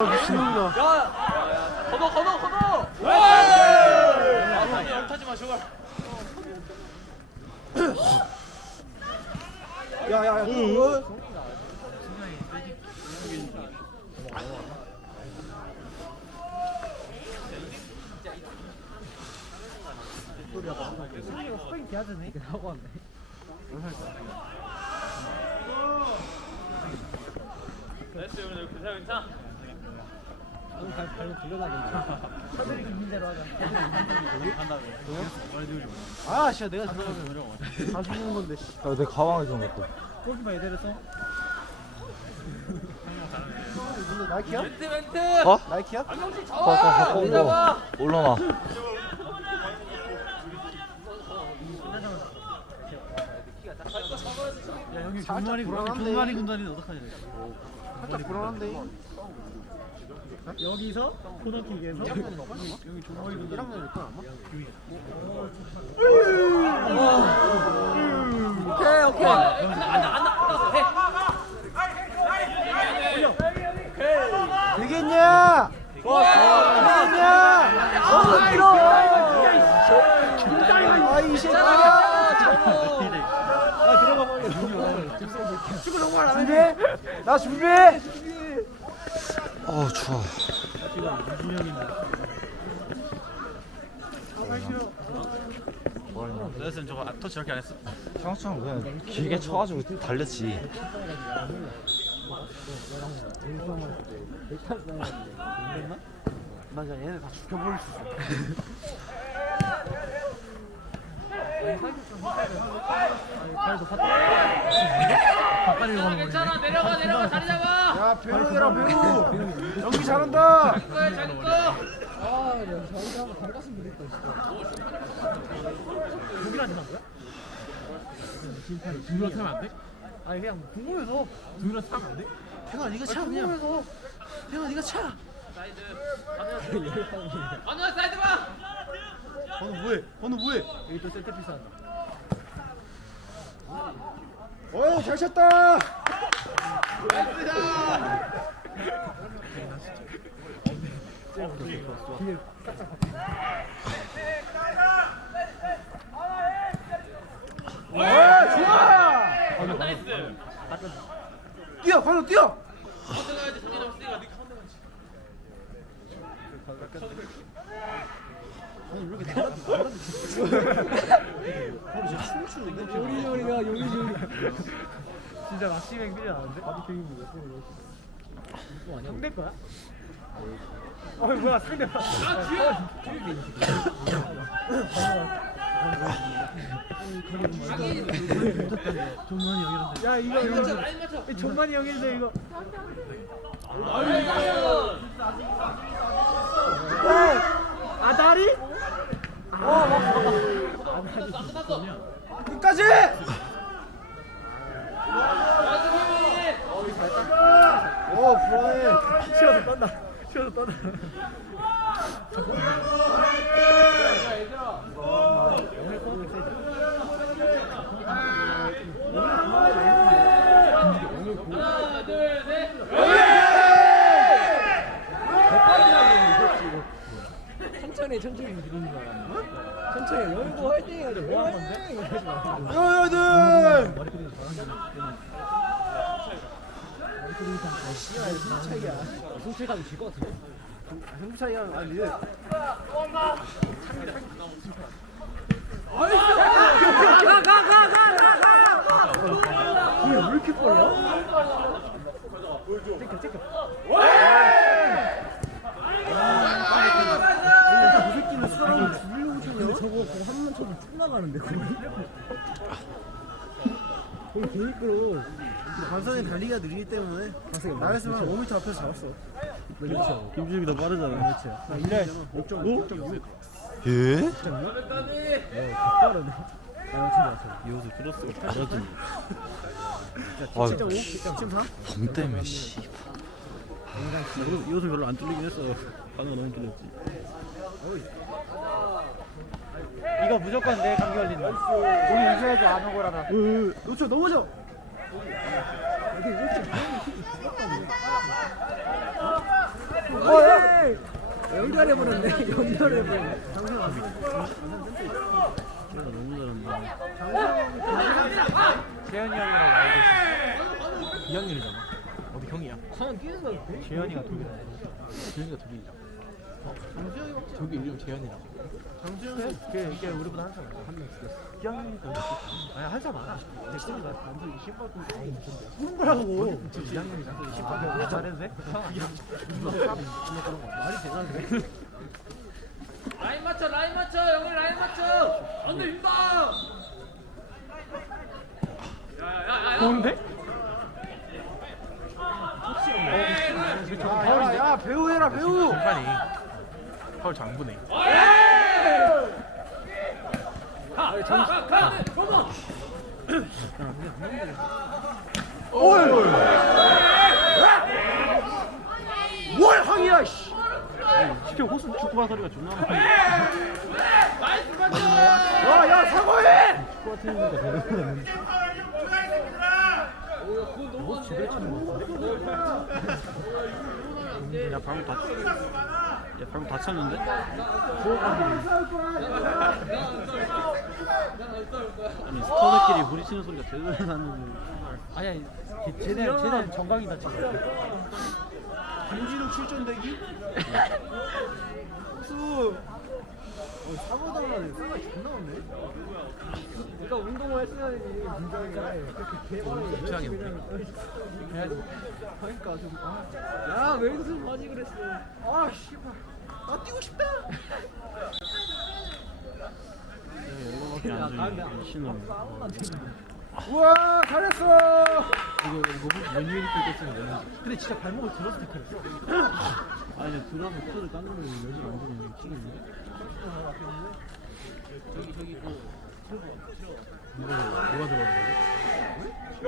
야, 걷어, 걷어, 걷어. 아, 아니, 열타지 마, 저걸. 야 야야 됐어, 오늘 괜찮아, 괜찮아. 아 씨야 내가 들어가면 다 죽는 건데 씨. 야, 내 가방에서 먹고. 골키퍼 애들했어 나이키야? 멘트, 멘트. 어? 나이키야? 안온 거. 잡아. 올라놔. 야 여기 종마리 군단이 어떡하냐 살짝 불안한데 여기서 코너킥에서 여기 종마리 군단 1학년일까 아마? 오케이, 오케이. 안 나, 안 나, 안 나. 해. 되겠냐? 되겠냐? 아이 새끼야 아 들어가 빨리 축구 정말 안 해? 준비? 나 준비? 어우, 추워. 레슨 저거 터치 이렇게 안 했어? 형처럼 그냥 길게 쳐가지고 달렸지. 나 그냥 얘네 다 죽여버릴 수 있어 괜찮아, 내려가, 내려가, 자리 잡아. 야 배우들아 배우 연기 잘한다 그거야, 자기 거. 등으로 타면 안 돼? 아니 그냥 궁금해서 등으로 타면 안 돼? 태가 네가 차 그냥 궁금해서 태가 네가 차 안녕, 사이드 봐. 번호 뭐해? 번호 뭐해? 여기 또 세트 피스 한다 어잘 쳤다 어, 좋아! 나이스. 뛰어, 관우 뛰어! 가운데 가야지, 자기 잡았으니까. 네가 운데 가야지. 요리 요리가 요리 요리 진짜 낚시뱅 필요 나는데? 번을 아니야? 상대 거야? 어 뭐야 상대 봐 아, 뒤에. 존만이 형이란데 야 이거 이거 맞춰, 라인 맞춰. 이 존만이 형인데 이거 아다리? 끝까지! 오 불안해 쉬어서 떤다 쉬어서 떤다 하나, 둘, 셋. 천천히 천천히 들리는 거 알았네 천천히 여의도 화이팅 해야지 뭐 하는 건데? 여의도 승 차이야 승 차이가 질것 같은데 승 차이가 아니 가가가가가가 왜 이렇게 빨라? 찍혀 찍혀 그 새끼는 사람을 죽이려고 주냐? 저거 그거 한번 쳐도 쭉 나가는데 거의 거의 개 미끄러워 관선이 달리기가 느리기 때문에 나였으면 5m 앞에서 잡았어 그렇죠 김주혁이 더 빠르잖아 그렇지 나 1년 6.5? 6.6? 예? 어, 빠르네 아 진짜 맞아 이호수 크로스가 잘하더니. 7.5? 6.4? 범 때문에, 씨. 이것도 별로 안 뚫리긴 했어. 방금 너무 뚫렸지. 이거 무조건 내 감기 걸린다 우리 이겨야지 안 오고라나 놓쳐 넘어져! 이렇게 헐 연결해버렸네 연결해버렸네 너무 잘한다. 재현이 형이랑 알고 있어. 2학년이잖아. 어디 형이야? 뛰는 거 재현이가 독일이야 재현이가 독 일이야 독일 이름 재현이라고 장수영이 걔, 걔 우리보다 한살 많아 한명 죽였어 2학년이니까 아니 한살 많아 내 소리가 남들이 신발 끈 아니 무슨 그런 거라고 2학년이잖아 신발 끈 잘해도 돼? 말이 되나 그래? 라인 맞춰 라인 맞춰 영훈이 라인 맞춰 안돼 힘다 야야야야 좋은데? 야야 배우 해라 배우 파울 장부네 뭘 항이야 씨 진짜 호수 축구화 소리가 존나 많아. 야야 사과해 야 방금 다. 야 방금 다쳤는데? 아니 스타들끼리 부딪히는 소리가 제대로 나는. 아니 아니 쟤네 쟤네 정강이 다친 거야 김진욱 출전대기 수 어, 사고 당하네. 사과 존나 없네. 내가 운동을 했어야 되니 문장이가 그렇게 개발을 입장이 그냥 해야지 그러니까 좀야왜 무슨 바지 그랬어. 아 씨발. 나 뛰고 싶다. 이렇게 안 신호. 우와 잘했어. 이거 이거 맨유니크 뺐으면 되는데 근데 진짜 발목을 들어서 태클했어. 아니 들어서 코를 깎는 거 여지 안주 니 미치겠네. 누가 누가 들어간 거지?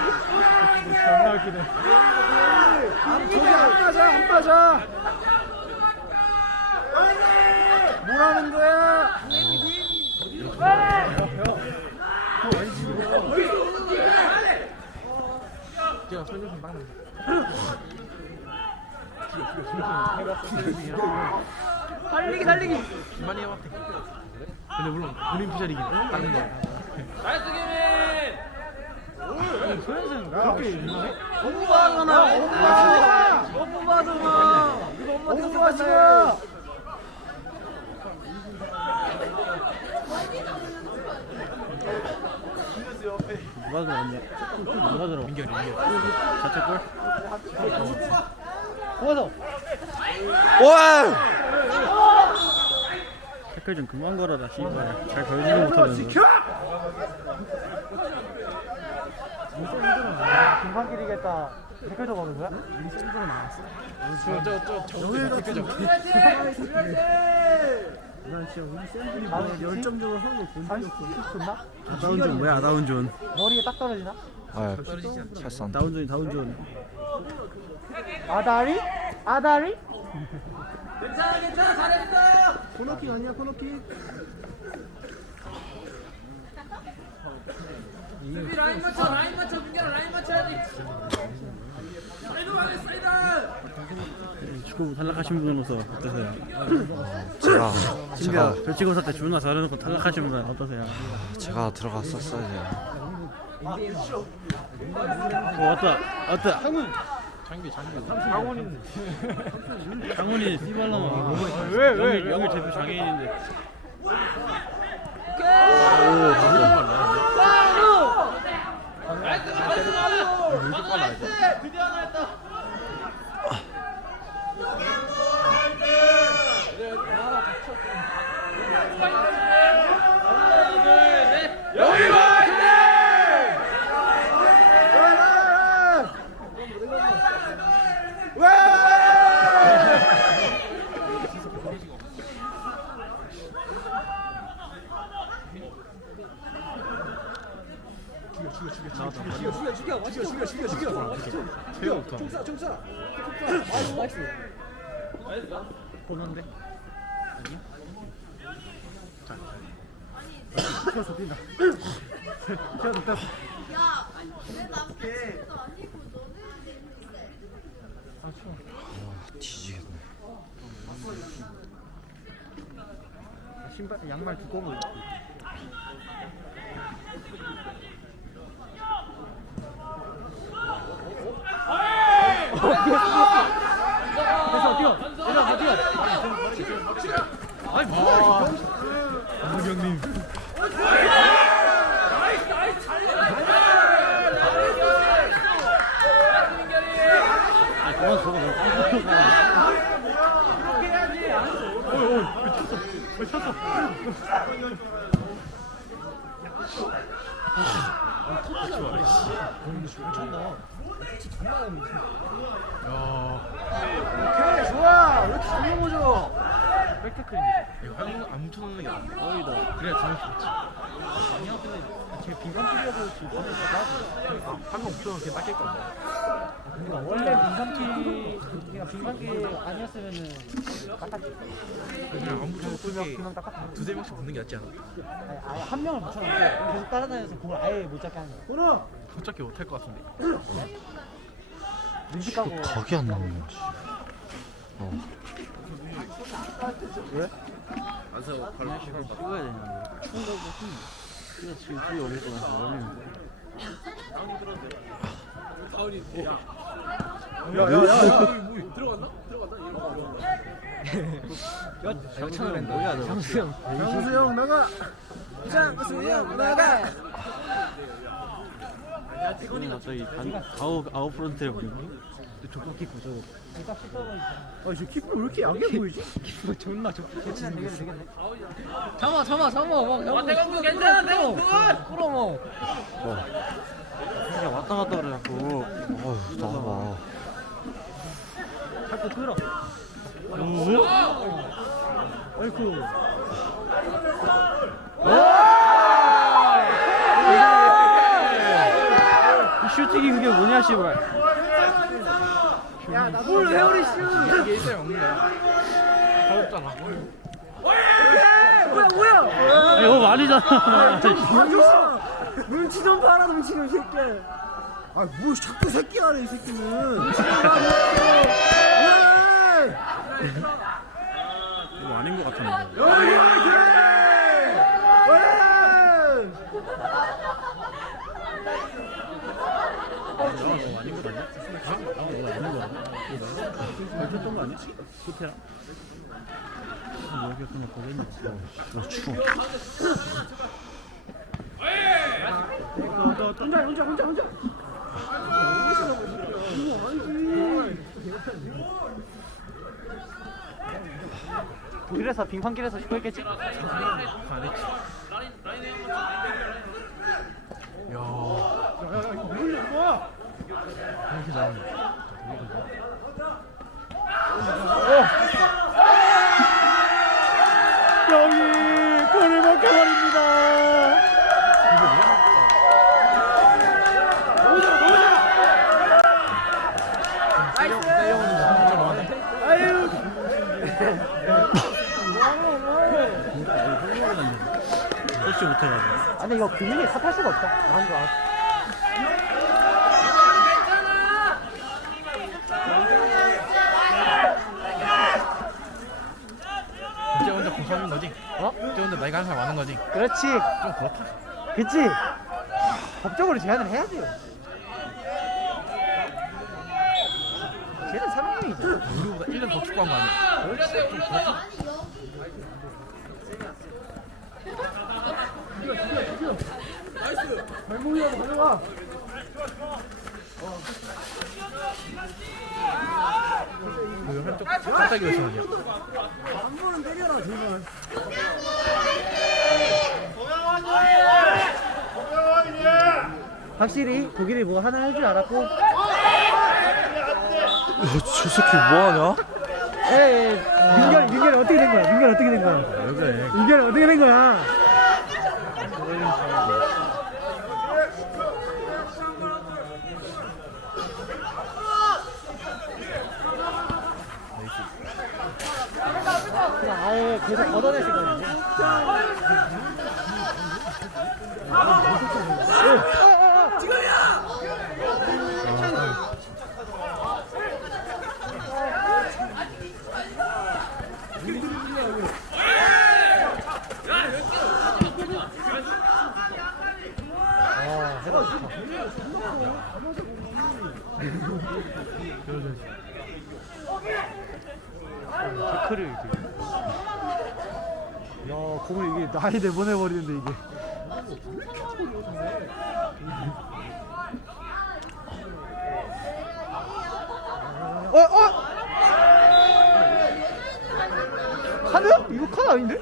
존나 웃기네 저기 안 빠져 안 빠져 뭐라는 거야 제가 설명좀 빵 달리기 달리기. 많이 해봤대 근데 물론 본인 피자리긴 다른 거야 나이스 기민! 소연생 그렇게 유명해? 엄마하잖아 엄마. 엄마하잖아. 이거 엄마 엄마하지 마 누가 들어갔냐? 누가 들어? 민결이 민결 자체 골? 고마워 와! 태클 좀 그만 걸어라 씨발. 잘 걸지도 못하면서. 금방길이겠다 댓글 적어놓은 거야? 저저 영일 저 대표적 난 진짜 우리 샌들이 뭐 열정적으로 하는 거 본 적이 없어 좋나? 아다운존 뭐야 아다운존? 머리에 딱 떨어지나? 아, 찰산. 다운존이 다운존. 아다리? 아다리? 괜찮아 괜찮아 잘했어 코너킥 아니야 코너킥 수비 라인 맞춰 라인 맞춰 민결아 라인 맞춰야지 사이드 가게 사이드 축구 탈락하신 분으로서 어떠세요? 제가 심지어 제가 별치고사 때 준화 잘해놓고 탈락하신 분은 어떠세요? 제가 들어갔었어야 돼요. 어, 왔다 왔다 항훈 장비 장비 장훈이 씨발라마 왜, 왜, 영일 왜? 영일 대표 장애인인데 보는데 튀었어 뛴다 튀었어 뛰었어 야, 내 남자친구도 아니고 너는 재밌어. 아 추워 뒤지겠네. 신발 양말 두꺼운 거 입고 그래서 뛰어. 얘들아, 더 뛰어. 아니, 뭐야, 이 감독님. 그만 저거 너무 깜짝이 야. 오케이 좋아 왜 이렇게 잘 넘어져 한국 안 묻혀놓는 게 나아. 어이다. 그래야 재밌겠지 아니야, 근데 걔 빈칸 뛰려고 지금 보내서 한명 묻혀놓으면 걔 닦일 건데. 그러니까 원래 빈감기 그러니까 빈감기 아니었으면은 깎았지. 그냥 안 묻혀놓고 두명 두명 깎았지. 두세 명씩 붙는 게 낫지 않아? 아예, 아예 한 명을 붙여놓고 계속 따라다녀서 공을 아예 못 잡게 하는 거야. 솔직히 못할 것 같은데. 눈치 까고. 각이 안 나오네. 어. 찍어야 되냐고. 추운 거고 그래 지금 둘이 올릴 거라서 열리는 데. 야야야야 장창을 했는데. 장수 형. 장수 형 나가 장수 형 나가 이건 갑자기 반 가오 아웃 프론트를 부르니? 족보기 구조. 누가 씹어버리잖아. 아저 키프 왜 이렇게 약해 보이지? 뭐 존나 족보. 되겠네 되겠네. 잡아 잡아 잡아 와 대강구 괜찮아 대강구 끌어모. 그냥 왔다 갔다 그래 자꾸. 어휴 나와봐. 자꾸 끌어. 아이쿠 이 슈팅이 그게 뭐냐 씨발. 뭘 회오리 씨 이게 없는 거야. 가볍잖아. 뭐야 뭐야 이거 말이잖아. 아저씨 눈치 좀 봐라 눈치 좀 새끼 아뭐 자꾸 새끼 하래 이 새끼는 왜 이거 아닌 것 같은데. 여기 이렇게 왜 아닌 것 아니야? 아, 이거 아닌 거 아니야? 발표했던 거 아니야? 호텔. 여기 있는 거. 어 추워. 너 혼자 혼자 혼자 혼자 독일에서 빙판길에서 쉬고 있겠지? 올려 뭐야 이렇게 잘하네. 이거 금융이 탓할 수가 없다. 나온 거. 이제 혼자 고소하는 거지? 어? 이제 혼자 나이가 한살 많은 거지? 그렇지. 좀 그렇다. 그치? 법적으로 제한을 해야죠. 쟤는 3학년이죠. 우리보다 1년 더 축구한 거 아니야? 발목이라도 가져와 그 한쪽 살짝이 왜 아니야? 한 번은 때려라 제발 확실히 독일이 뭐 하나 할 줄 알았고, 저 새끼 뭐하냐? 에이, 민결, 민결 어떻게 된 거야? 민결 어떻게 된 거야? 민결 어떻게 된 거야? 그냥 아예 계속 걷어내실 거지. 나이 내보내버리는데 이게. 어, 어! 카드? 이거 카드 아닌데?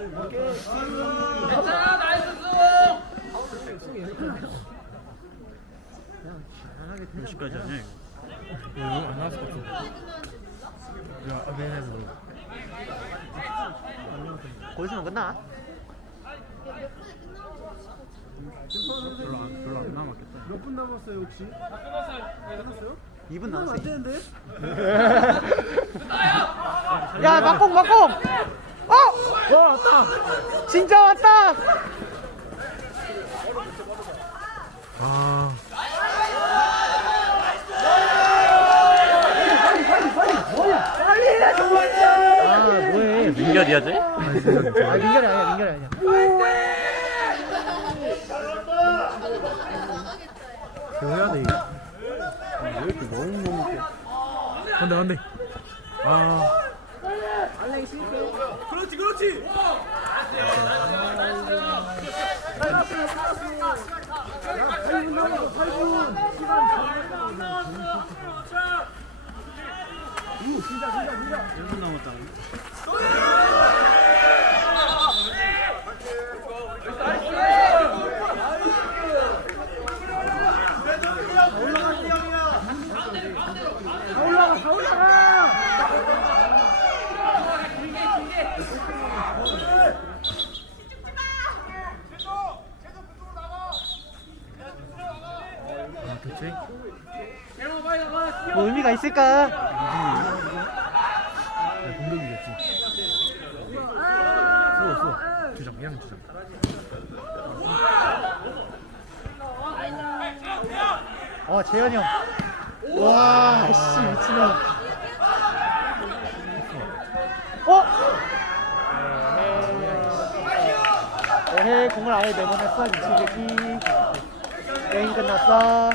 괜찮아 나이스 몇 시까지 하냐 이거 이거 안 나왔을 것 같은데. 야, 아, 미안해서. 거기서는 끝나? 별로 안, 별로 안 남았겠다 몇 분 남았어요 혹시? 끝났어요? 2분 끝나면 남았어. 안 되는데? 야, 막공, 막공! 어! 와, 왔다! 진짜 왔다! 아. 아, 뭐해. 민결이야 쟤? 아, 민결이 아니야, 민결이 아니야. 그거 해야 돼, 이거. 왜 이렇게 너무 너무 안 돼, 안 돼. 아. 그렇지 그렇지 몇분 남았다 교체? 뭐 의미가 있을까? 야, 공격이겠지. 쏘, 쏘. 두 장, 그냥 두 장. 어, 재현이 형. 와, 씨, 미친놈. 어? 에헤이, 공을 아예 내보냈어, 미친 새끼. 게임 끝났어.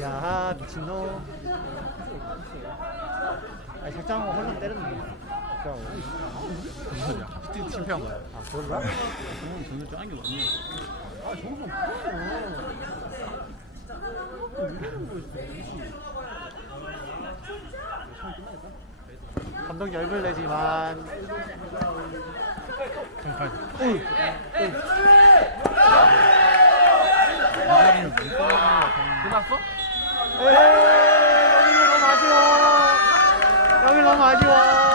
야, 미친놈. 아, 살짝 홀랑 때렸는데. 팀 침패한 거야. 아, 그런가? 공은 전혀 짱인 게 맞네 감독 열불 내지만. 돼. 끝났어? 에헤이, 여기 너무 아쉬워. 여기 너무 아쉬워.